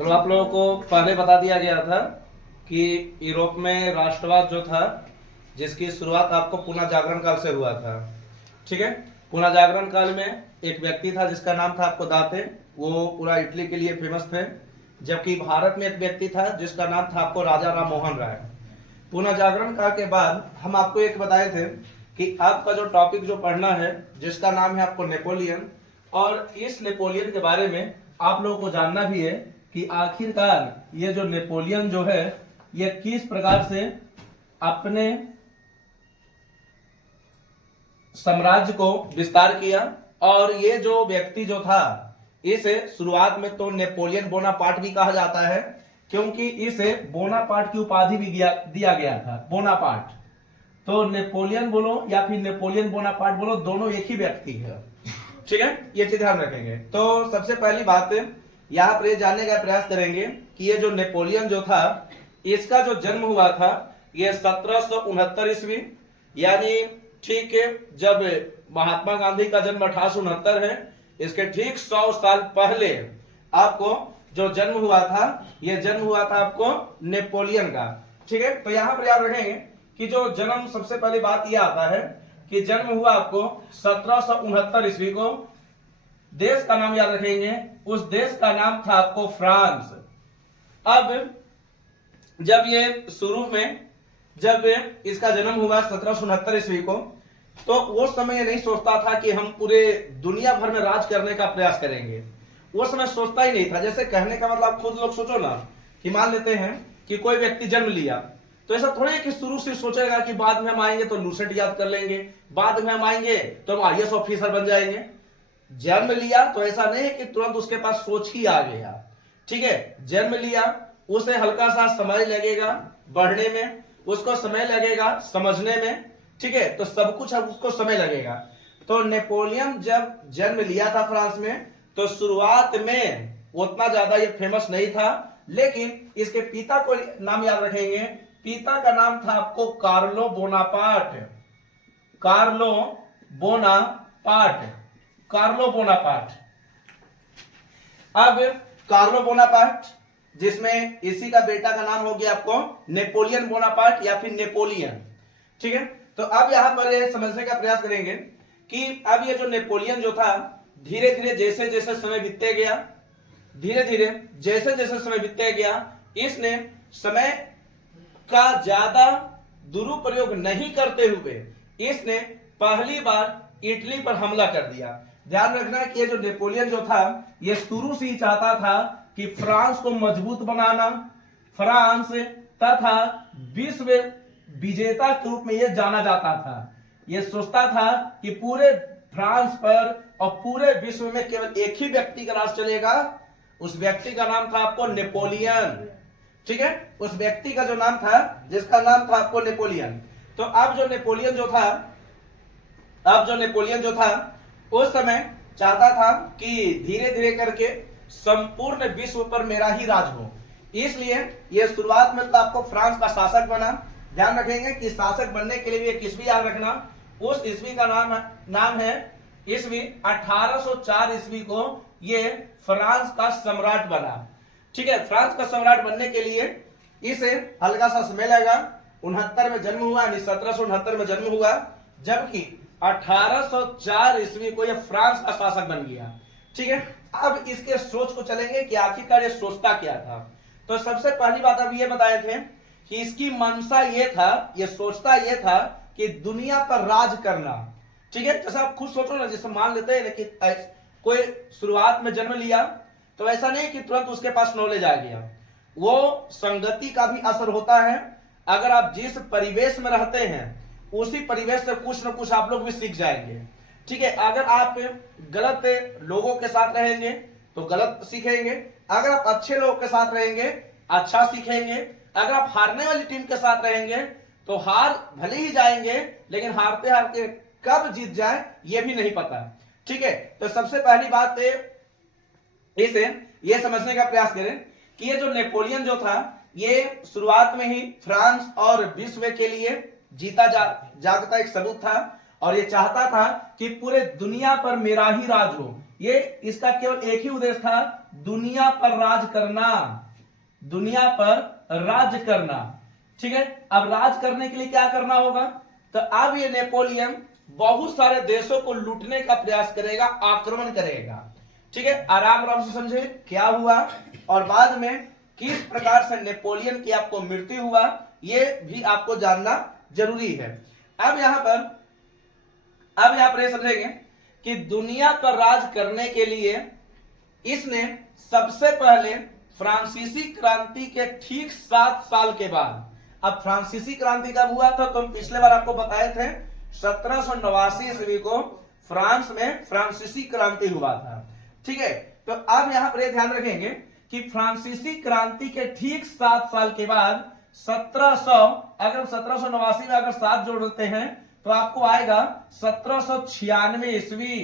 चलो, आप लोगों को पहले बता दिया गया था कि यूरोप में राष्ट्रवाद जो था, जिसकी शुरुआत आपको पुनः जागरण काल से हुआ था। ठीक है, पुनः जागरण काल में एक व्यक्ति था जिसका नाम था आपको दाते। वो पूरा इटली के लिए फेमस थे। जबकि भारत में एक व्यक्ति था जिसका नाम था आपको राजा राम मोहन राय। पुनः जागरण काल के बाद हम आपको एक बताए थे कि आपका जो टॉपिक जो पढ़ना है, जिसका नाम है आपको नेपोलियन, और इस नेपोलियन के बारे में आप लोगों को जानना भी है कि आखिरकार ये जो नेपोलियन जो है ये किस प्रकार से अपने साम्राज्य को विस्तार किया। और ये जो व्यक्ति जो था, इसे शुरुआत में तो नेपोलियन बोनापार्ट भी कहा जाता है, क्योंकि इसे बोनापार्ट की उपाधि भी दिया गया था, बोनापार्ट। तो नेपोलियन बोलो या फिर नेपोलियन बोनापार्ट बोलो, दोनों एक ही व्यक्ति है। ठीक है, ये चीज ध्यान रखेंगे। तो सबसे पहली बात यहाँ पर जानने का प्रयास करेंगे कि ये जो नेपोलियन जो था, इसका जो जन्म हुआ था ये 1769 ईस्वी, यानी ठीक है जब महात्मा गांधी का जन्म 1869 है, इसके ठीक 100 साल पहले आपको जो जन्म हुआ था, ये जन्म हुआ था आपको नेपोलियन का। ठीक है, तो यहां पर याद रखेंगे कि जो जन्म, सबसे पहली बात यह आता है कि जन्म हुआ आपको 1769 ईस्वी को। देश का नाम याद रखेंगे, उस देश का नाम था आपको फ्रांस। अब जब ये शुरू में जब इसका जन्म हुआ 1769 ईस्वी को, तो वो समय ये नहीं सोचता था कि हम पूरे दुनिया भर में राज करने का प्रयास करेंगे। वो समय सोचता ही नहीं था। जैसे कहने का मतलब, खुद लोग सोचो ना कि मान लेते हैं कि कोई व्यक्ति जन्म लिया, तो ऐसा थोड़ी है कि शुरू से सोचेगा कि बाद में हम आएंगे तो लूसेंट याद कर लेंगे, बाद में हम आएंगे तो हम आईएएस ऑफिसर बन जाएंगे। जन्म लिया तो ऐसा नहीं है कि तुरंत उसके पास सोच ही आ गया। ठीक है, जन्म लिया, उसे हल्का सा समय लगेगा बढ़ने में, उसको समय लगेगा समझने में। ठीक है, तो सब कुछ अब उसको समय लगेगा। तो नेपोलियन जब जन्म लिया था फ्रांस में, तो शुरुआत में उतना ज्यादा ये फेमस नहीं था, लेकिन इसके पिता को नाम याद रखेंगे। पिता का नाम था आपको Carlo Bonaparte. Carlo Bonaparte, Carlo Bonaparte. अब कार्लो बोनापार्ट, जिसमें इसी का बेटा का नाम हो गया आपको नेपोलियन बोनापार्ट या फिर नेपोलियन। ठीक है, तो अब यहां पर समझने का प्रयास करेंगे कि अब ये जो नेपोलियन जो था, धीरे धीरे जैसे जैसे समय बीतते गया, धीरे धीरे जैसे जैसे समय बीतते गया, इसने समय का ज्यादा दुरुपयोग नहीं करते हुए इसने पहली बार इटली पर हमला कर दिया। ध्यान रखना कि ये जो नेपोलियन जो था, ये शुरू से ही चाहता था कि फ्रांस को मजबूत बनाना, फ्रांस तथा विश्व विजेता के रूप में यह जाना जाता था। यह सोचता था कि पूरे फ्रांस पर और पूरे विश्व में केवल एक ही व्यक्ति का राज चलेगा। उस व्यक्ति का नाम था आपको नेपोलियन। ठीक है, उस व्यक्ति का जो नाम था, जिसका नाम था आपको नेपोलियन। तो अब जो नेपोलियन जो था उस समय चाहता था कि धीरे धीरे करके संपूर्ण विश्व पर मेरा ही राज हो। इसलिए यह शुरुआत में तो आपको फ्रांस का शासक बना। ध्यान रखेंगे कि शासक बनने के लिए एक ईस्वी याद रखना। उस ईस्वी का नाम है ईस्वी 1804 ईस्वी को ये फ्रांस का सम्राट बना। ठीक है, फ्रांस का सम्राट बनने के लिए इसे हल्का सा समय लगा। 69 में जन्म हुआ, 1769 में जन्म हुआ, जबकि 1804 ईस्वी को यह फ्रांस का शासक बन गया। ठीक है, अब इसके सोच को चलेंगे कि आखिरकार ये सोचता क्या था। तो सबसे पहली बात अब ये बताए थे कि इसकी मंशा ये था, ये सोचता ये था कि दुनिया पर राज करना। ठीक है, जैसे आप खुद सोचो ना, जैसे मान लेते हैं कि कोई शुरुआत में जन्म लिया, तो ऐसा नहीं कि तुरंत उसके पास नॉलेज आ गया। वो संगति का भी असर होता है। अगर आप जिस परिवेश में रहते हैं, उसी परिवेश से कुछ न कुछ आप लोग भी सीख जाएंगे। ठीक है, अगर आप गलत लोगों के साथ रहेंगे तो गलत सीखेंगे, अगर आप अच्छे लोगों के साथ रहेंगे अच्छा सीखेंगे, अगर आप हारने वाली टीम के साथ रहेंगे तो हार भले ही जाएंगे, लेकिन हारते हारते कब जीत जाए ये भी नहीं पता। ठीक है, तो सबसे पहली बात इसे ये समझने का प्रयास करें कि ये जो नेपोलियन जो था, ये शुरुआत में ही फ्रांस और विश्व के लिए जीता जागता एक सबूत था, और ये चाहता था कि पूरे दुनिया पर मेरा ही राज हो। ये इसका केवल एक ही उद्देश्य था दुनिया पर राज करना, दुनिया पर राज करना। ठीक है, अब राज करने के लिए क्या करना होगा? तो अब ये नेपोलियन बहुत सारे देशों को लूटने का प्रयास करेगा, आक्रमण करेगा। ठीक है, आराम आराम से समझे क्या हुआ और बाद में किस प्रकार से नेपोलियन की आपको मृत्यु हुआ, ये भी आपको जानना जरूरी है। अब यहां पर ये समझेंगे कि दुनिया पर राज करने के लिए इसने सबसे पहले फ्रांसीसी क्रांति के ठीक 7 साल के बाद, अब फ्रांसीसी क्रांति कब हुआ था तो हम पिछले बार आपको बताए थे 1789 ईस्वी को फ्रांस में फ्रांसीसी क्रांति हुआ था। ठीक है, तो अब यहां पर ध्यान रखेंगे कि फ्रांसीसी क्रांति के ठीक 7 साल के बाद 1700, अगर 1789 में अगर 7 जोड़ते हैं तो आपको आएगा 1796 ईस्वी।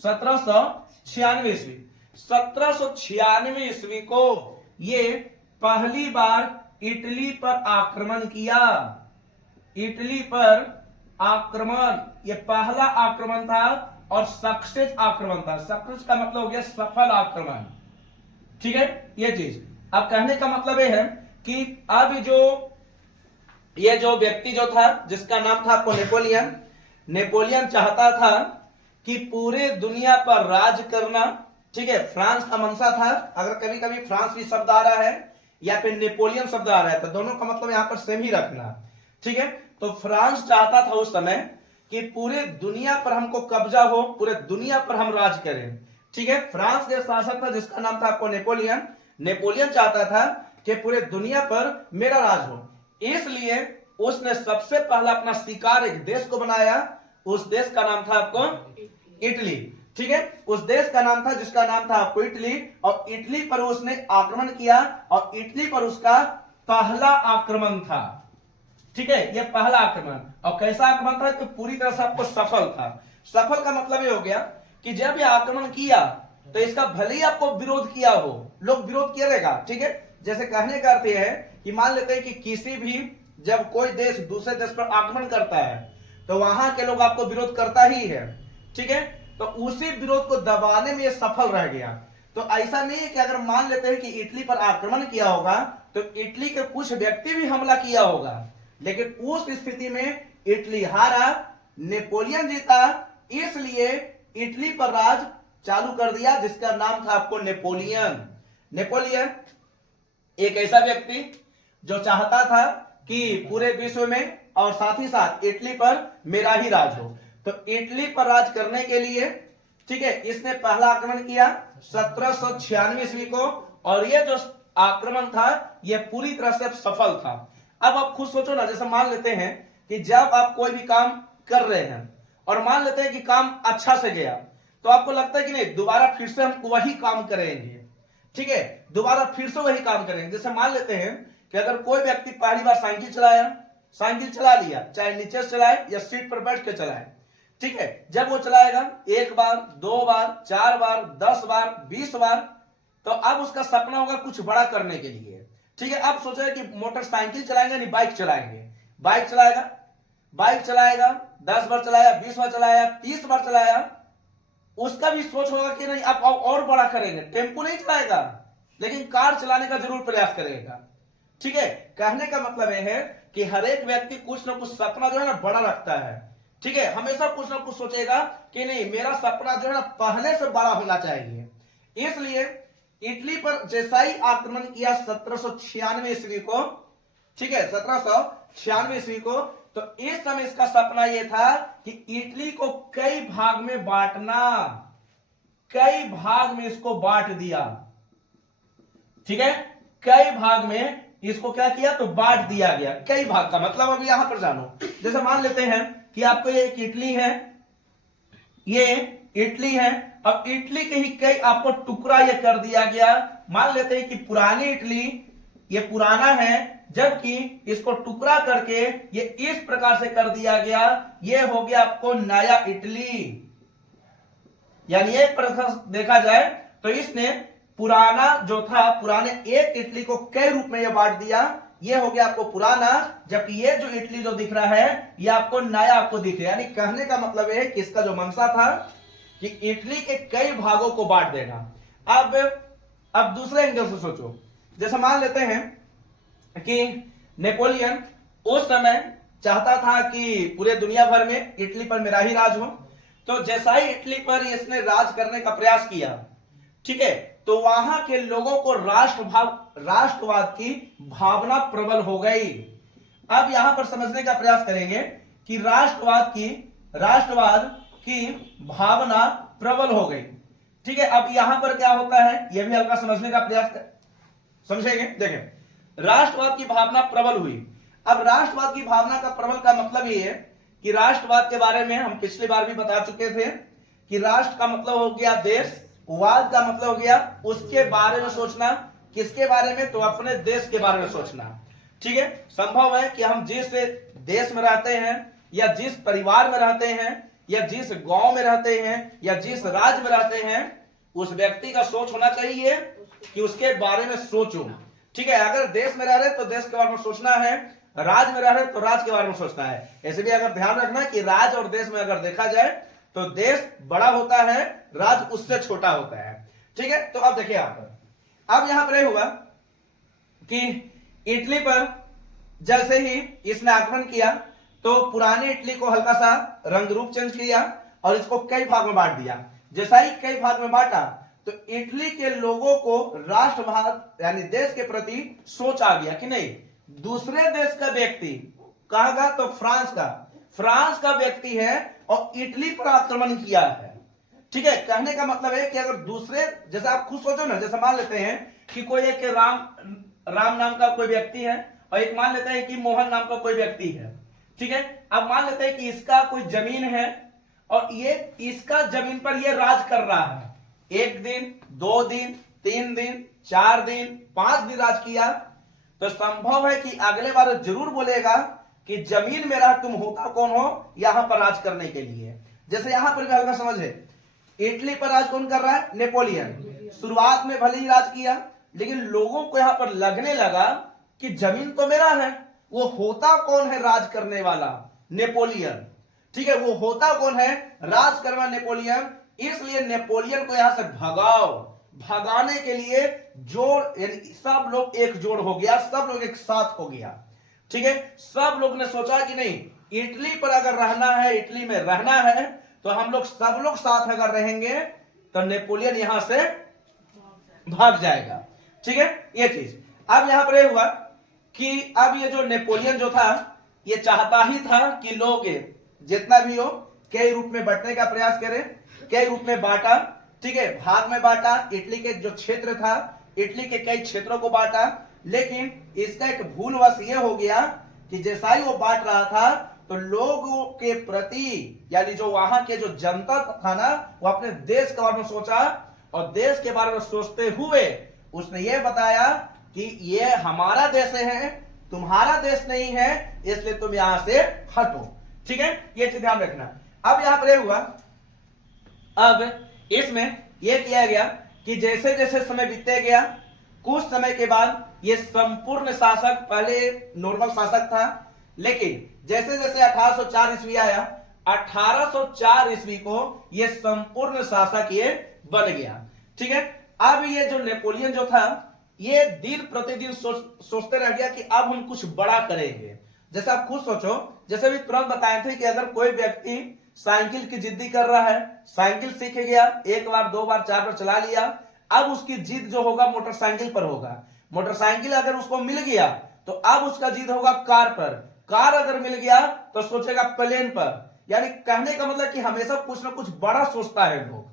1796 ईस्वी 1796 ईस्वी को ये पहली बार इटली पर आक्रमण किया। इटली पर आक्रमण, ये पहला आक्रमण था और सक्सेस आक्रमण था। सक्सेस का मतलब हो गया सफल आक्रमण। ठीक है, ये चीज अब कहने का मतलब ये है कि अब ये जो व्यक्ति जो था जिसका नाम था आपको नेपोलियन, नेपोलियन चाहता था कि पूरे दुनिया पर राज करना। ठीक है, फ्रांस का मंशा था। अगर कभी कभी फ्रांस भी शब्द आ रहा है या फिर नेपोलियन शब्द आ रहा है तो दोनों का मतलब यहां पर सेम ही रखना। ठीक है, तो फ्रांस चाहता था उस समय कि पूरे दुनिया पर हमको कब्जा हो, पूरे दुनिया पर हम राज करें। ठीक है, फ्रांस के शासक था जिसका नाम था आपको नेपोलियन। नेपोलियन चाहता था कि पूरे दुनिया पर मेरा राज हो, इसलिए उसने सबसे पहला अपना शिकार एक देश को बनाया। उस देश का नाम था आपको इटली। ठीक है, उस देश का नाम था जिसका नाम था आपको इटली, और इटली पर उसने आक्रमण किया और इटली पर उसका पहला आक्रमण था। ठीक है, यह पहला आक्रमण, और कैसा आक्रमण था तो पूरी तरह से आपको सफल था। सफल का मतलब ये हो गया कि जब यह आक्रमण किया तो इसका भले ही आपको विरोध किया हो, लोग विरोध करेगा। ठीक है, जैसे कहने का अर्थ यह है कि मान लेते हैं कि किसी भी जब कोई देश दूसरे देश पर आक्रमण करता है तो वहां के लोग आपको विरोध करता ही है। ठीक है, तो उसी विरोध को दबाने में ये सफल रह गया। तो ऐसा नहीं है कि अगर मान लेते हैं कि इटली पर आक्रमण किया होगा तो इटली के कुछ व्यक्ति भी हमला किया होगा, लेकिन उस स्थिति में इटली हारा, नेपोलियन जीता, इसलिए इटली पर राज चालू कर दिया जिसका नाम था आपको नेपोलियन। नेपोलियन एक ऐसा व्यक्ति जो चाहता था कि पूरे विश्व में और साथ ही साथ इटली पर मेरा ही राज हो। तो इटली पर राज करने के लिए, ठीक है, इसने पहला आक्रमण किया 1796 ईस्वी को, और यह जो आक्रमण था यह पूरी तरह से सफल था। अब आप खुद सोचो ना, जैसे मान लेते हैं कि जब आप कोई भी काम कर रहे हैं और मान लेते हैं कि काम अच्छा से गया तो आपको लगता है कि नहीं दोबारा फिर से हम वही काम करेंगे। ठीक है, दोबारा फिर से वही काम करेंगे। जैसे मान लेते हैं कि अगर कोई व्यक्ति पहली बार साइकिल चला लिया, चाहे नीचे से चलाए या सीट पर बैठ के चलाए। ठीक है, जब वो चलाएगा 1 बार, 2 बार, 4 बार, 10 बार, 20 बार, तो अब उसका सपना होगा कुछ बड़ा करने के लिए। ठीक है, अब सोचा कि मोटरसाइकिल चलाएंगे नहीं बाइक चलाएंगे। बाइक चलाएगा 10 बार चलाया, 20 बार चलाया, 30 बार चलाया, उसका भी सोच होगा कि नहीं अब और बड़ा करेंगे। टेम्पो नहीं चलाएगा लेकिन कार चलाने का जरूर प्रयास करेगा। ठीक है, कहने का मतलब यह है कि हर एक व्यक्ति कुछ ना कुछ सपना जो है ना बड़ा रखता है। ठीक है, हमेशा कुछ ना कुछ सोचेगा कि नहीं मेरा सपना जो है ना पहले से बड़ा होना चाहिए। इसलिए इटली पर जैसा ही आक्रमण किया 1796 ईस्वी को, ठीक है 1796 ईस्वी को, तो इस समय इसका सपना यह था कि इटली को कई भाग में बांटना, कई भाग में इसको बांट दिया। ठीक है, कई भाग में इसको क्या किया तो बांट दिया गया। कई भाग का मतलब अभी यहां पर जानो, जैसे मान लेते हैं कि आपको ये एक इटली है, ये इटली है, अब इटली के ही कई आपको टुकड़ा ये कर दिया गया। मान लेते हैं कि पुरानी इटली ये पुराना है, जबकि इसको टुकड़ा करके ये इस प्रकार से कर दिया गया, ये हो गया आपको नया इटली। यानी एक प्रकार देखा जाए तो इसने पुराना जो था, पुराने एक इटली को कई रूप में ये बांट दिया। ये हो गया आपको पुराना, जबकि ये जो इटली जो दिख रहा है ये आपको नया आपको दिख रहा है। यानी कहने का मतलब है कि इसका जो मंशा था कि इटली के कई भागों को बांट देना। अब अब दूसरे एंगल से सोचो, जैसे मान लेते हैं कि नेपोलियन उस समय चाहता था कि पूरे दुनिया भर में इटली पर मेरा ही राज हो। तो जैसा ही इटली पर इसने राज करने का प्रयास किया, ठीक है, तो वहां के लोगों को राष्ट्रवाद की भावना प्रबल हो गई। अब यहां पर समझने का प्रयास करेंगे कि राष्ट्रवाद की भावना प्रबल हो गई। ठीक है, अब यहां पर क्या होता है यह भी हल्का समझने का प्रयास समझेंगे। देखें, राष्ट्रवाद की भावना प्रबल हुई। अब राष्ट्रवाद की भावना का प्रबल का मतलब ये है कि राष्ट्रवाद के बारे में हम पिछली बार भी बता चुके थे कि राष्ट्र का मतलब हो गया देश, वाद का मतलब हो गया उसके बारे में सोचना। किसके बारे में? तो अपने देश के बारे में सोचना। ठीक है, संभव है कि हम जिस देश में रहते हैं या जिस परिवार में रहते हैं या जिस गांव में रहते हैं या जिस राज्य में रहते हैं, उस व्यक्ति का सोच होना चाहिए कि उसके बारे में सोचो। ठीक है, अगर देश में रह रहे तो देश के बारे में सोचना है, राज्य में रह रहे तो राज्य के बारे में सोचना है। ऐसे भी अगर ध्यान रखना कि राज्य और देश में अगर देखा जाए तो देश बड़ा होता है, राज्य उससे छोटा होता है। ठीक है, तो अब देखिए अब यहां पर हुआ कि इटली पर जैसे ही इसने आक्रमण किया तो पुरानी इटली को हल्का सा रंग रूप चेंज किया और इसको कई भाग में बांट दिया। जैसा ही कई भाग में बांटा तो इटली के लोगों को राष्ट्रवाद यानी देश के प्रति सोच आ गया कि नहीं, दूसरे देश का व्यक्ति कहां, तो फ्रांस का व्यक्ति है और इटली पर आक्रमण किया है। ठीक है, कहने का मतलब है कि अगर दूसरे, जैसे आप खुद सोचो ना, जैसे मान लेते हैं कि कोई एक राम नाम का कोई व्यक्ति है और एक मान लेते हैं कि मोहन नाम का कोई व्यक्ति है। ठीक है, अब मान लेते हैं कि इसका कोई जमीन है और ये इसका जमीन पर ये राज कर रहा है। 1 दिन 2 दिन 3 दिन 4 दिन 5 दिन राज किया, तो संभव है कि अगले बार जरूर बोलेगा कि जमीन मेरा, तुम होता कौन हो यहां पर राज करने के लिए। जैसे यहां पर भी हल्का समझ है, इटली पर राज कौन कर रहा है? नेपोलियन। शुरुआत में भले ही राज किया लेकिन लोगों को यहां पर लगने लगा कि जमीन तो मेरा है, वो होता कौन है राज करने वाला? नेपोलियन। ठीक है, वो होता कौन है राज करने वाला? नेपोलियन। इसलिए नेपोलियन को यहां से भगाने के लिए जोड़, यानी सब लोग एकजुट हो गया, सब लोग एक साथ हो गया। ठीक है, सब लोग ने सोचा कि नहीं, इटली पर अगर रहना है, इटली में रहना है तो हम लोग सब लोग साथ अगर रहेंगे तो नेपोलियन यहां से भाग जाएगा। ठीक है, ये चीज। अब यहां पर हुआ कि अब ये जो नेपोलियन जो था ये चाहता ही था कि लोग जितना भी हो कई रूप में बंटने का प्रयास करें, कई रूप में बांटा। ठीक है, भाग में बांटा, इटली के जो क्षेत्र था इटली के कई क्षेत्रों को बांटा, लेकिन इसका एक भूलवश ये हो गया कि जैसा ही वो बांट रहा था तो लोगों के प्रति, यानी जो वहां के जो जनता था ना, वो अपने देश के बारे में सोचा और देश के बारे में सोचते हुए उसने ये बताया कि ये हमारा देश है, तुम्हारा देश नहीं है, इसलिए तुम यहां से हटो। ठीक है, ये चीज ध्यान रखना। अब यहां पर हुआ, अब इसमें यह किया गया कि जैसे जैसे समय बीतते गया, कुछ समय के बाद यह संपूर्ण शासक, पहले नॉर्मल शासक था, लेकिन जैसे जैसे 1804 ईस्वी आया, 1804 ईस्वी को यह संपूर्ण शासक ये बन गया। ठीक है, अब ये जो नेपोलियन जो था ये दिन प्रतिदिन सोचते रह गया कि अब हम कुछ बड़ा करेंगे। जैसे आप खुद सोचो, जैसे भी तुरंत बताए थे कि अगर कोई व्यक्ति साइकिल की जिद्दी कर रहा है, साइकिल सीख गया, 1 बार 2 बार 4 बार चला लिया, अब उसकी जिद जो होगा मोटरसाइकिल पर होगा। मोटरसाइकिल अगर उसको मिल गया तो अब उसका जिद होगा कार पर, कार अगर मिल गया तो सोचेगा प्लेन पर। यानी कहने का मतलब कि हमेशा कुछ ना कुछ बड़ा सोचता है लोग।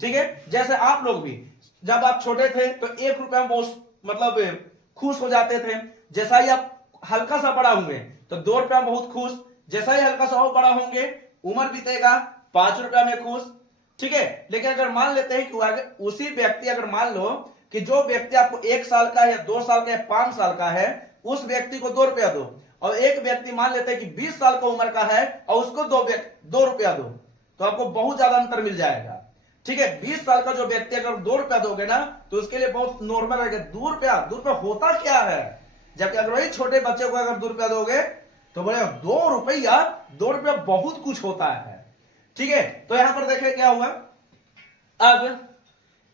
ठीक है, जैसे आप लोग भी जब आप छोटे थे तो 1 रुपया में बहुत मतलब खुश हो जाते थे, जैसा ही आप हल्का सा बड़ा होंगे तो 2 रुपया में बहुत खुश, जैसा ही हल्का सा और बड़ा होंगे, उम्र बीतेगा 5 रुपया में खुश। ठीक है, लेकिन अगर मान लेते हैं कि उसी व्यक्ति, अगर मान लो कि जो व्यक्ति आपको 1 साल का या 2 साल का या 5 साल का है, उस व्यक्ति को 2 रुपया दो, और एक व्यक्ति मान लेते हैं कि 20 साल का उम्र का है और उसको 2 रुपया दो, तो आपको बहुत ज्यादा अंतर मिल जाएगा। ठीक है, 20 साल का जो व्यक्ति अगर 2 रुपया दोगे ना तो उसके लिए बहुत नॉर्मल रहेगा। 2 रुपया होता क्या है, जबकि अगर वही छोटे बच्चे को अगर 2 रुपया दोगे तो बोले 2 रुपया बहुत कुछ होता है। ठीक है, तो यहां पर देखिए क्या हुआ। अब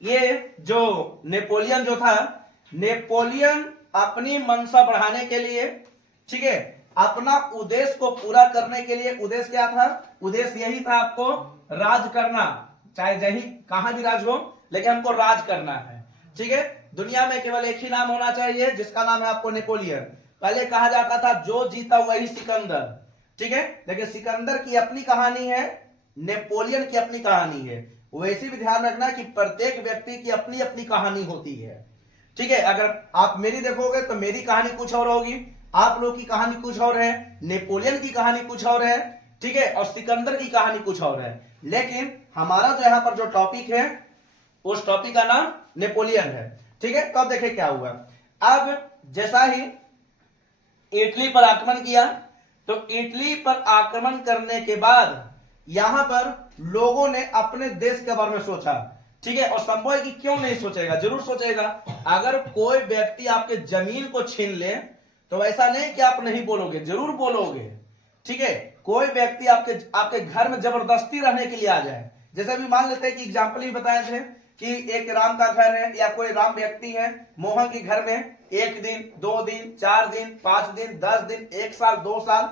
ये जो नेपोलियन जो था, नेपोलियन अपनी मंशा बढ़ाने के लिए, ठीक है, अपना उद्देश्य को पूरा करने के लिए, उद्देश्य क्या था? उद्देश्य यही था आपको राज करना, चाहे जही कहां भी राज हो, लेकिन हमको राज करना है, ठीक है। दुनिया में केवल एक ही नाम होना चाहिए जिसका नाम है आपको नेपोलियन। पहले कहा जाता था जो जीता वही सिकंदर, ठीक है, लेकिन सिकंदर की अपनी कहानी है, नेपोलियन की अपनी कहानी है। वैसे भी ध्यान रखना कि प्रत्येक व्यक्ति की अपनी अपनी कहानी होती है, ठीक है। अगर आप मेरी देखोगे तो मेरी कहानी कुछ और होगी, आप लोग की कहानी कुछ और है, नेपोलियन की कहानी कुछ और है, ठीक है, और सिकंदर की कहानी कुछ और है। लेकिन हमारा जो यहां पर जो टॉपिक है उस टॉपिक का नाम नेपोलियन है, ठीक है। तो अब देखिए क्या हुआ। अब जैसा ही इटली पर आक्रमण किया, तो इटली पर आक्रमण करने के बाद यहां पर लोगों ने अपने देश के बारे में सोचा, ठीक है। और संभव है कि क्यों नहीं सोचेगा, जरूर सोचेगा। अगर कोई व्यक्ति आपके जमीन को छीन ले तो ऐसा नहीं कि आप नहीं बोलोगे, जरूर बोलोगे, ठीक है। कोई व्यक्ति आपके घर में जबरदस्ती रहने के लिए आ जाए, जैसे अभी मान लेते हैं कि एग्जाम्पल ही बताए थे कि एक राम का घर है या कोई राम व्यक्ति है, मोहन के घर में 1 दिन 2 दिन 4 दिन 5 दिन 10 दिन 1 साल 2 साल,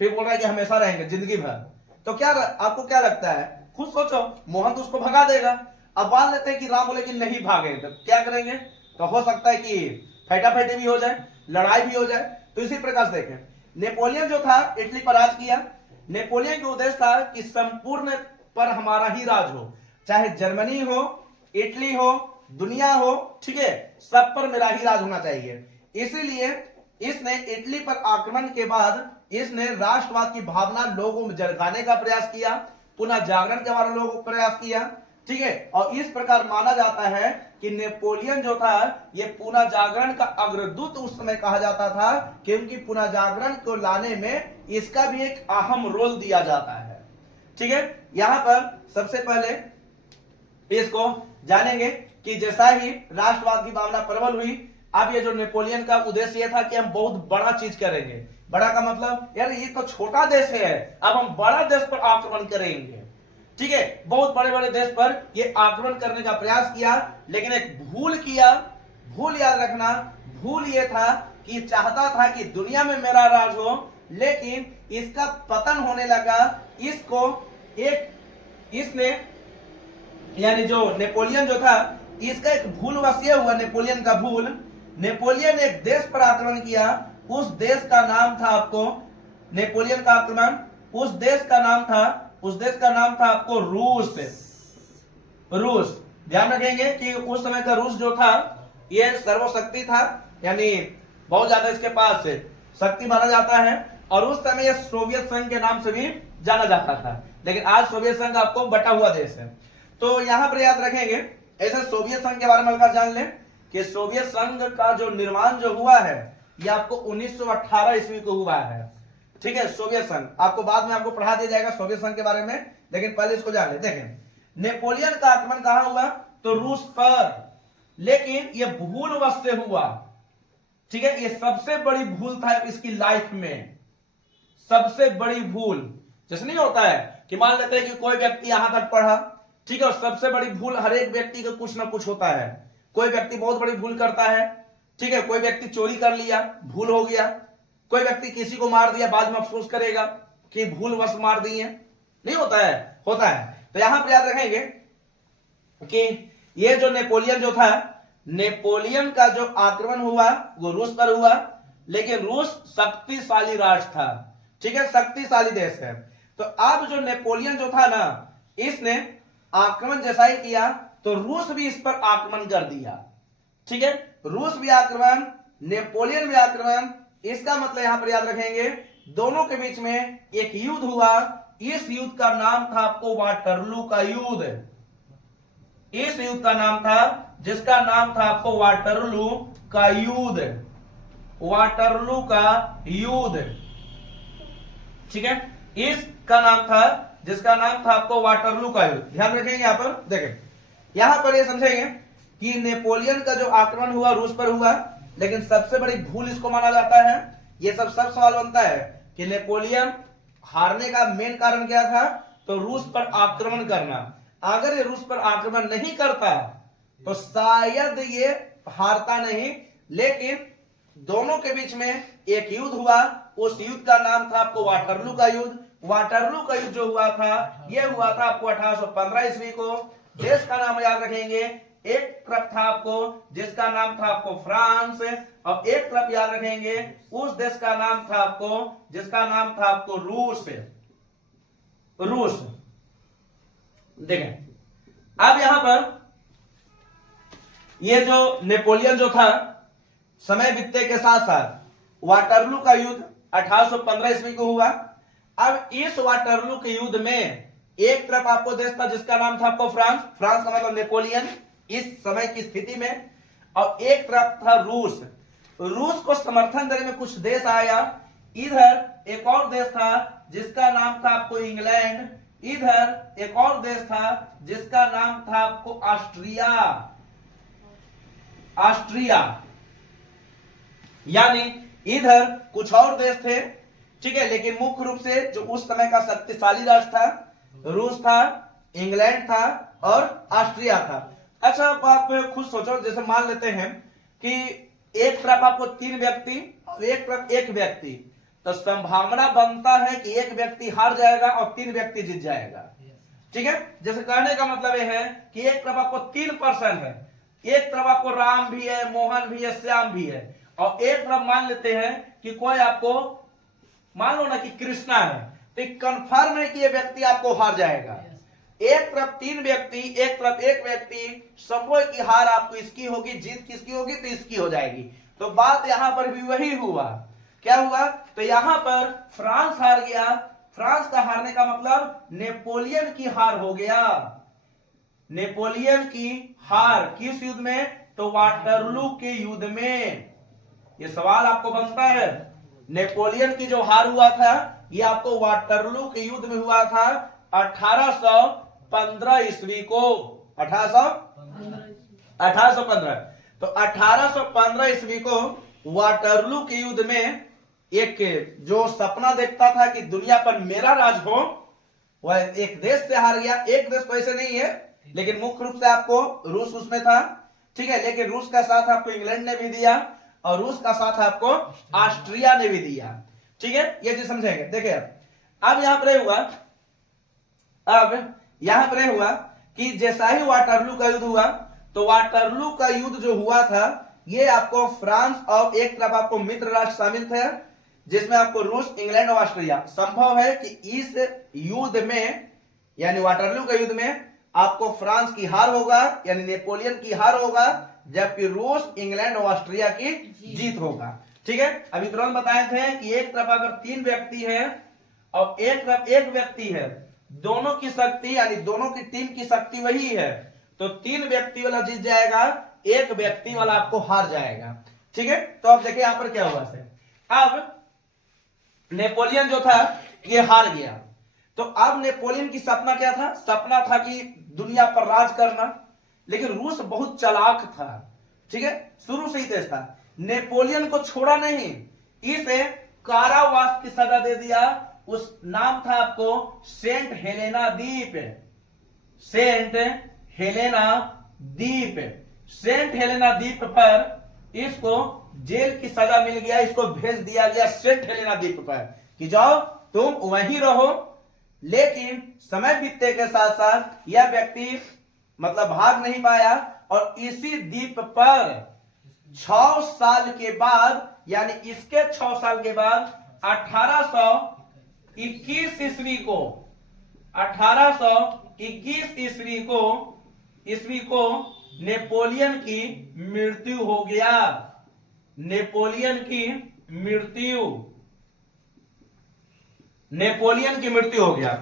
फिर बोल रहा है कि हमेशा रहेंगे जिंदगी भर। तो क्या आपको क्या लगता है, खुद सोचो, मोहन तो उसको भगा देगा। अब मान लेते हैं कि राम बोले कि नहीं भागे, तो क्या करेंगे? तो हो सकता है कि फैटाफैटी भी हो जाए, लड़ाई भी हो जाए। तो इसी प्रकार से देखें, नेपोलियन जो था इटली पर राज किया। नेपोलियन का उद्देश्य था कि संपूर्ण पर हमारा ही राज हो, चाहे जर्मनी हो, इटली हो, दुनिया हो, ठीक है, सब पर मेरा ही राज होना चाहिए। इसीलिए इसने इटली पर आक्रमण के बाद इसने राष्ट्रवाद की भावना लोगों में जगाने का प्रयास किया, पुनः जागरण के बारे में लोगों को प्रयास किया, ठीक है। और इस प्रकार माना जाता है कि नेपोलियन जो था ये पुनः जागरण का अग्रदूत उस समय कहा जाता था, क्योंकि पुनः जागरण को लाने में इसका भी एक अहम रोल दिया जाता है, ठीक है। यहां पर सबसे पहले इसको जानेंगे कि जैसा ही राष्ट्रवाद की भावना प्रबल हुई, अब ये जो नेपोलियन का उद्देश्य ये था कि हम बहुत बड़ा चीज करेंगे। बड़ा का मतलब यार ये तो छोटा देश है, अब हम बड़ा देश पर आक्रमण करेंगे, ठीक है। बहुत बड़े बड़े देश पर ये आक्रमण करने का प्रयास किया, लेकिन एक भूल किया। भूल याद रखना, भूल ये था कि चाहता था कि दुनिया में मेरा राज हो, लेकिन इसका पतन होने लगा। इसने यानी जो नेपोलियन जो था इसका एक भूल वश ये हुआ, नेपोलियन का भूल, नेपोलियन ने एक देश पर आक्रमण किया। उस देश का नाम था आपको, नेपोलियन का आक्रमण, उस देश का नाम था आपको रूस। रूस, ध्यान रखेंगे कि उस समय का रूस जो था ये सर्वशक्ति था, यानी बहुत ज्यादा इसके पास शक्ति माना जाता है। और उस समय ये सोवियत संघ के नाम से भी जाना जाता था, लेकिन आज सोवियत संघ आपको बटा हुआ देश है। तो यहां पर याद रखेंगे, ऐसे सोवियत संघ के बारे में हल्का जान लें कि सोवियत संघ का जो निर्माण जो हुआ है ये आपको 1918 ईस्वी को हुआ है, ठीक है। सोवियत संघ आपको बाद में आपको पढ़ा दिया जाएगा सोवियत संघ के बारे में, लेकिन पहले इसको जान ले। देखें, नेपोलियन का आक्रमण कहां हुआ? तो रूस पर, लेकिन यह भूलवश से हुआ, ठीक है। यह सबसे बड़ी भूल था इसकी लाइफ में, सबसे बड़ी भूल। जैसे नहीं होता है कि मान लेते हैं कि कोई व्यक्ति यहां तक पढ़ा, ठीक है, और सबसे बड़ी भूल हर एक व्यक्ति का कुछ ना कुछ होता है। कोई व्यक्ति बहुत बड़ी भूल करता है, ठीक है, कोई व्यक्ति चोरी कर लिया, भूल हो गया, कोई व्यक्ति किसी को मार दिया, बाद में अफसोस करेगा कि भूलवश मार दिए, नहीं होता है, होता है। तो यहां पर याद रखेंगे कि ये जो नेपोलियन जो था, नेपोलियन का जो आक्रमण हुआ वो रूस पर हुआ, लेकिन रूस शक्तिशाली राष्ट्र था, ठीक है, शक्तिशाली देश है। तो अब जो नेपोलियन जो था ना, इसने आक्रमण जैसा ही किया तो रूस भी इस पर आक्रमण कर दिया, ठीक है। रूस भी आक्रमण, नेपोलियन भी आक्रमण। इसका मतलब यहां पर याद रखेंगे दोनों के बीच में एक युद्ध हुआ। इस युद्ध का नाम था आपको वाटरलू का युद्ध। इस युद्ध का नाम था, जिसका नाम था आपको वाटरलू का युद्ध, वाटरलू का युद्ध, ठीक है। इसका नाम था, जिसका नाम था आपको वाटरलू का युद्ध। ध्यान रखेंगे यहां पर, देखें यहां पर ये समझेंगे कि नेपोलियन का जो आक्रमण हुआ रूस पर हुआ, लेकिन सबसे बड़ी भूल इसको माना जाता है। ये सब सवाल बनता है कि नेपोलियन हारने का मेन कारण क्या था? तो रूस पर आक्रमण करना। अगर ये रूस पर आक्रमण नहीं करता तो शायद ये हारता नहीं, लेकिन दोनों के बीच में एक युद्ध हुआ। उस युद्ध का नाम था आपको वाटरलू का युद्ध। वाटरलू का युद्ध जो हुआ था, ये हुआ था आपको 1815 ईस्वी को। देश का नाम याद रखेंगे, एक तरफ था आपको जिसका नाम था आपको फ्रांस, और एक तरफ याद रखेंगे उस देश का नाम था आपको जिसका नाम था आपको रूस। रूस। देखें अब यहां पर ये जो नेपोलियन जो था, समय बीतने के साथ साथ वाटरलू का युद्ध 1815 ईस्वी को हुआ। अब इस वाटरलू के युद्ध में एक तरफ आपको देश था जिसका नाम था आपको फ्रांस, फ्रांस का मतलब नेपोलियन इस समय की स्थिति में, और एक तरफ था रूस। रूस को समर्थन देने में कुछ देश आया। इधर एक और देश था जिसका नाम था आपको इंग्लैंड, इधर एक और देश था जिसका नाम था आपको ऑस्ट्रिया। ऑस्ट्रिया यानी इधर कुछ और देश थे, ठीक है, लेकिन मुख्य रूप से जो उस समय का शक्तिशाली राष्ट्र था, रूस था, इंग्लैंड था और ऑस्ट्रिया था। अच्छा अब आप खुद सोचो, जैसे मान लेते हैं कि एक तरफ आपको 3 व्यक्ति और एक तरफ 1 व्यक्ति, तो संभावना बनता है कि 1 व्यक्ति हार जाएगा और 3 व्यक्ति जीत जाएगा। ठीक है, जैसे कहने का मतलब यह है कि एक तरफ आपको 3 पर्सन है, एक तरफ आपको राम भी है, मोहन भी है, श्याम भी है, और एक तरफ मान लेते हैं कि कोई आपको मान लो ना कि कृष्णा है, तो कंफर्म है कि ये व्यक्ति आपको हार जाएगा। एक तरफ 3 व्यक्ति, एक तरफ 1 व्यक्ति, संभव की हार आपको इसकी होगी, जीत किसकी होगी तो इसकी हो जाएगी। तो बात यहां पर भी वही हुआ। क्या हुआ? तो यहां पर फ्रांस हार गया। फ्रांस का हारने का मतलब नेपोलियन की हार हो गया। नेपोलियन की हार किस युद्ध में? तो वाटरलू के युद्ध में। ये सवाल आपको बनता है, नेपोलियन की जो हार हुआ था ये आपको वाटरलू के युद्ध में हुआ था 1815 ईस्वी को। 1815। तो 1815 ईस्वी को वाटरलू के युद्ध में एक जो सपना देखता था कि दुनिया पर मेरा राज हो, वह एक देश से हार गया। एक देश तो ऐसे नहीं है, लेकिन मुख्य रूप से आपको रूस उसमें था, ठीक है, लेकिन रूस का साथ आपको इंग्लैंड ने भी दिया और रूस का साथ आपको ऑस्ट्रिया ने भी दिया। ठीक है, ये चीज समझेंगे। देखिए अब यहां पर हुआ, अब यहां पर हुआ कि जैसा ही वाटरलू का युद्ध हुआ, तो वाटरलू का युद्ध जो हुआ था ये आपको फ्रांस और एक तरफ आपको मित्र राष्ट्र शामिल थे, जिसमें आपको रूस, इंग्लैंड और ऑस्ट्रिया। संभव है कि इस युद्ध में यानी वाटरलू के युद्ध में आपको फ्रांस की हार होगा, यानी नेपोलियन की हार होगा, जबकि रूस, इंग्लैंड और ऑस्ट्रिया की जीत होगा। ठीक है, अभी तुरंत बताए थे कि एक तरफ अगर 3 व्यक्ति है और एक तरफ 1 व्यक्ति है, दोनों की शक्ति यानी दोनों की टीम की शक्ति वही है, तो 3 व्यक्ति वाला जीत जाएगा, 1 व्यक्ति वाला आपको हार जाएगा। ठीक है, तो अब देखिए यहां पर क्या हुआ है। अब नेपोलियन जो था ये हार गया, तो अब नेपोलियन की सपना क्या था? सपना था कि दुनिया पर राज करना, लेकिन रूस बहुत चालाक था। ठीक है, शुरू से ही तेज था, नेपोलियन को छोड़ा नहीं, इसे कारावास की सजा दे दिया। उस नाम था आपको सेंट हेलेना द्वीप। सेंट हेलेना द्वीप। सेंट हेलेना द्वीप पर इसको जेल की सजा मिल गया, इसको भेज दिया गया सेंट हेलेना द्वीप पर कि जाओ तुम वहीं रहो। लेकिन समय बीतने के साथ साथ यह व्यक्ति मतलब भाग नहीं पाया, और इसी द्वीप पर 6 साल के बाद, यानी इसके 6 साल के बाद 1821 ईस्वी को 1821 ईस्वी को नेपोलियन की मृत्यु हो गया। नेपोलियन की मृत्यु हो गया।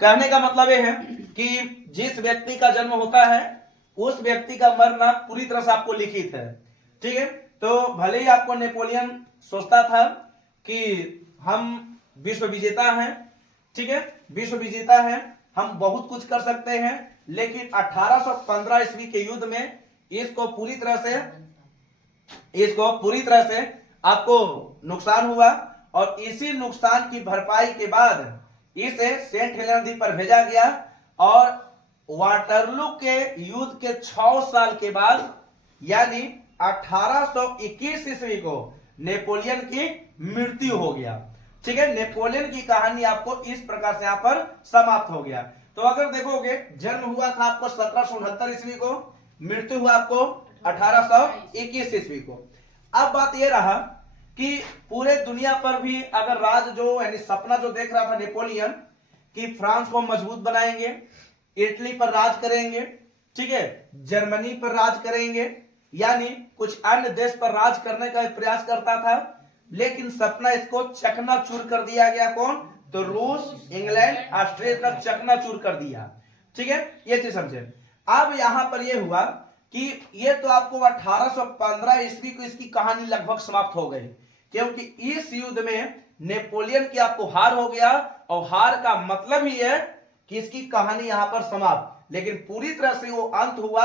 कहने का मतलब यह है कि जिस व्यक्ति का जन्म होता है उस व्यक्ति का मरना पूरी तरह से आपको लिखित है। ठीक है, तो भले ही आपको नेपोलियन सोचता था कि हम विश्व विजेता हैं, ठीक है, विश्व विजेता हैं, हम बहुत कुछ कर सकते हैं, लेकिन 1815 ईस्वी के युद्ध में इसको पूरी तरह से आपको नुकसान हुआ, और इसी नुकसान की भरपाई के बाद इसे सेंट हेलेना द्वीप पर भेजा गया, और वाटरलू के युद्ध के 6 साल के बाद यानी 1821 ईस्वी को नेपोलियन की मृत्यु हो गया। ठीक है, नेपोलियन की कहानी आपको इस प्रकार से यहां पर समाप्त हो गया। तो अगर देखोगे जन्म हुआ था आपको 1769 ईस्वी को, मृत्यु हुआ आपको 1821 ईस्वी को। अब बात यह रहा कि पूरे दुनिया पर भी अगर राज जो यानी सपना जो देख रहा था नेपोलियन कि फ्रांस को मजबूत बनाएंगे, इटली पर राज करेंगे, ठीक है, जर्मनी पर राज करेंगे, यानी कुछ अन्य देश पर राज करने का प्रयास करता था, लेकिन सपना इसको चकनाचूर कर दिया गया। कौन? तो रूस, इंग्लैंड, ऑस्ट्रिया का चकनाचूर कर दिया। ठीक है, ये चीज समझे। अब यहां पर यह हुआ कि ये तो आपको 1815 ईस्वी को इसकी कहानी लगभग समाप्त हो गई, क्योंकि इस युद्ध में नेपोलियन की आपको हार हो गया, और हार का मतलब ही है कि इसकी कहानी यहां पर समाप्त, लेकिन पूरी तरह से वो अंत हुआ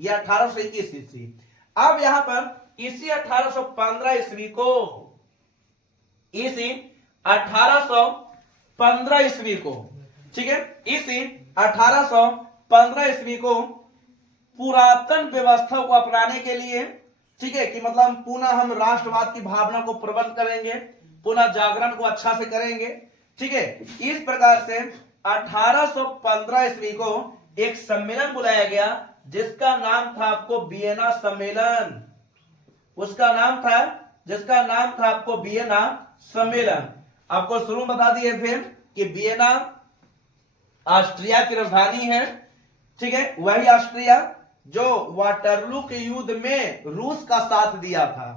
यह 1821 ईस्वी। अब यहां पर इसी 1815 ईस्वी को, इसी 1815 ईस्वी को, ठीक है, इसी 1815 ईस्वी को पुरातन व्यवस्था को अपनाने के लिए, ठीक है, कि मतलब पुनः हम राष्ट्रवाद की भावना को प्रबल करेंगे, पुनः जागरण को अच्छा से करेंगे। ठीक है, इस प्रकार से 1815 ईस्वी को एक सम्मेलन बुलाया गया जिसका नाम था आपको वियना सम्मेलन। उसका नाम था, जिसका नाम था आपको वियना सम्मेलन। आपको शुरू में बता दिए थे कि वियना ऑस्ट्रिया की राजधानी है। ठीक है, वही ऑस्ट्रिया जो वाटरलू के युद्ध में रूस का साथ दिया था,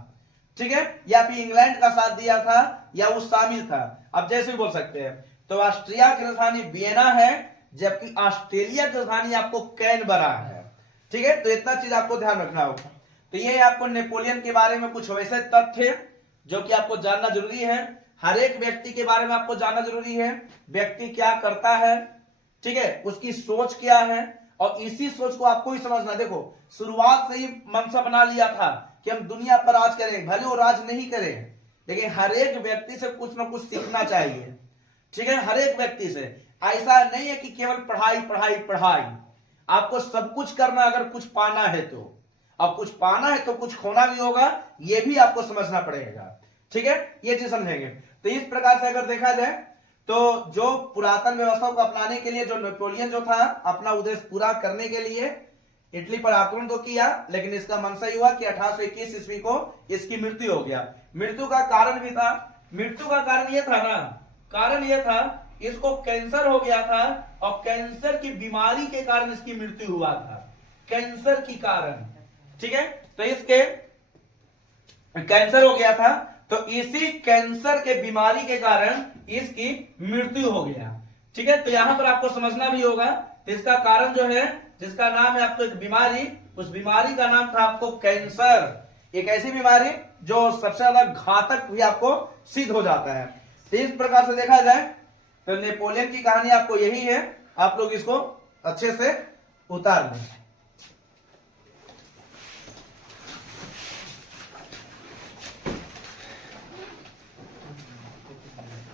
ठीक है, या फिर इंग्लैंड का साथ दिया था, या वो शामिल था, अब जैसे भी बोल सकते हैं। तो ऑस्ट्रिया की राजधानी वियना है, जबकि ऑस्ट्रेलिया की राजधानी आपको कैनबरा है। ठीक है, तो इतना चीज आपको ध्यान रखना होगा। तो ये आपको नेपोलियन के बारे में कुछ वैसे तथ्य जो कि आपको जानना जरूरी है। हर एक व्यक्ति के बारे में आपको जानना जरूरी है, व्यक्ति क्या करता है, ठीक है, उसकी सोच क्या है, और इसी सोच को आपको ही समझना। देखो, शुरुआत से ही मनसा बना लिया था कि हम दुनिया पर राज करें, भले वो राज नहीं करें, लेकिन हर एक व्यक्ति से कुछ ना कुछ सीखना चाहिए। ठीक है, हर एक व्यक्ति से। ऐसा नहीं है कि केवल पढ़ाई पढ़ाई पढ़ाई, आपको सब कुछ करना अगर कुछ पाना है तो, और कुछ पाना है तो कुछ खोना भी होगा, यह भी आपको समझना पड़ेगा। ठीक है, ये चीज समझेंगे। तो इस प्रकार से अगर देखा जाए तो जो पुरातन व्यवस्था को अपनाने के लिए जो नेपोलियन जो था अपना उद्देश्य पूरा करने के लिए इटली पर आक्रमण तो किया, लेकिन इसका मंशा ही हुआ कि 1821 ईस्वी को इसकी मृत्यु हो गया। मृत्यु का कारण भी था, मृत्यु का कारण यह था ना, कारण यह था इसको कैंसर हो गया था, और कैंसर की बीमारी के कारण इसकी मृत्यु हुआ था, कैंसर की कारण। ठीक है, तो इसके कैंसर हो गया था, तो इसी कैंसर के बीमारी के कारण इसकी मृत्यु हो गया। ठीक है, तो यहां पर आपको समझना भी होगा, तो इसका कारण जो है, जिसका नाम है आपको एक बीमारी, उस बीमारी का नाम था आपको कैंसर। एक ऐसी बीमारी जो सबसे ज्यादा घातक भी आपको सिद्ध हो जाता है। तो इस प्रकार से देखा जाए तो नेपोलियन की कहानी आपको यही है, आप लोग इसको अच्छे से उतार लें।